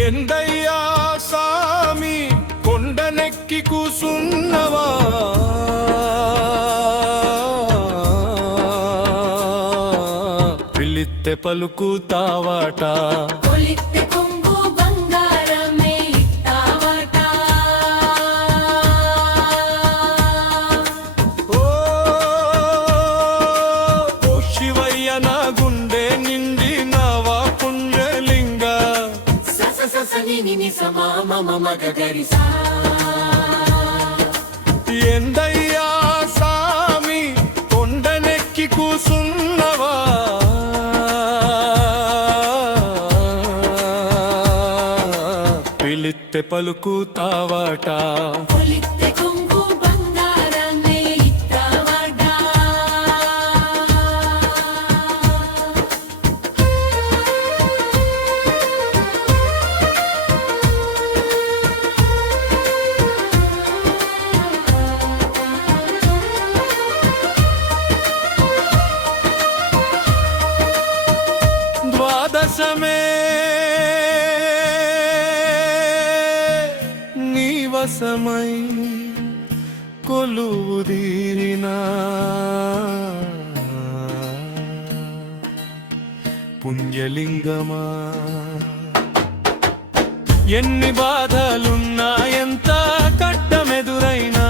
ఎందయ్యా సామి కొండనెక్కి కూసున్నవా, పిలిత్తె పలుకుతావాట, ఎందయ్యా సామి కొండనెక్కి కూసున్నవా, పిలిత్తె పలుకుతావాట, ద్వాదశమే నీ వశమై కొలువుదీరినా, పుణ్యలింగమా ఎన్ని బాధలున్నా ఎంత కట్టమెదురైనా,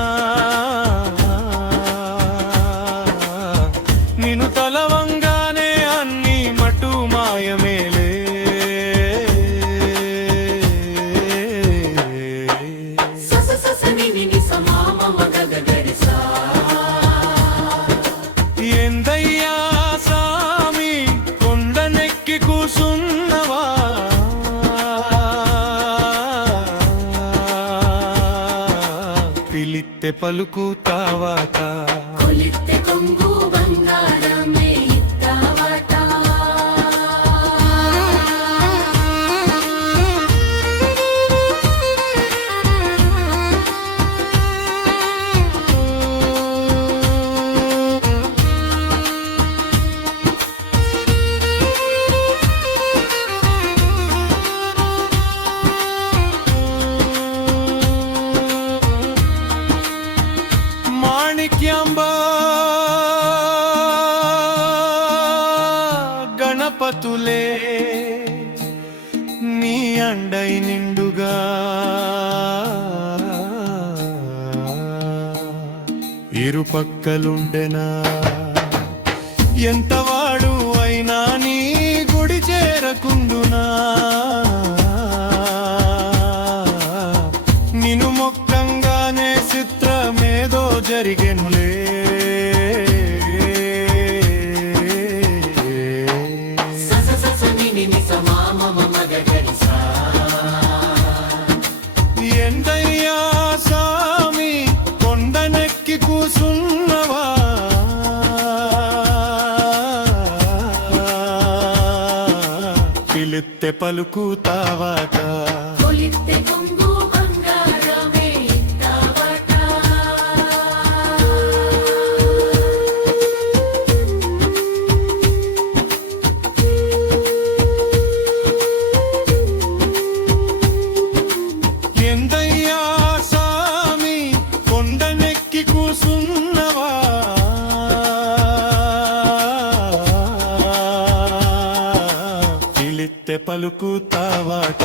నిన్ను తలవంగానే అన్ని మటు మాయమేలే, ఎందయ్యా సామి కొండనెక్కి కూసున్నవా, పిలిత్తె పలుకుతావాట, మాణిక్యాంబా గణపతులే నీ అండై నిండుగా, ఇరుపక్కలుండెనా ఎంతవాడు అయినా నీ గుడి చేరకుండునా, నిన్ను మొక్కంగానే చిత్రమేదో జరిగెనులే, ఎందయ్యా సామి కొండనెక్కి కూసున్నవా, పిలిత్తె పలుకుతావాట, ఎందయ్యా సామి కొండనెక్కి కూసున్నవా, పిలిత్తె పలుకుతావాట.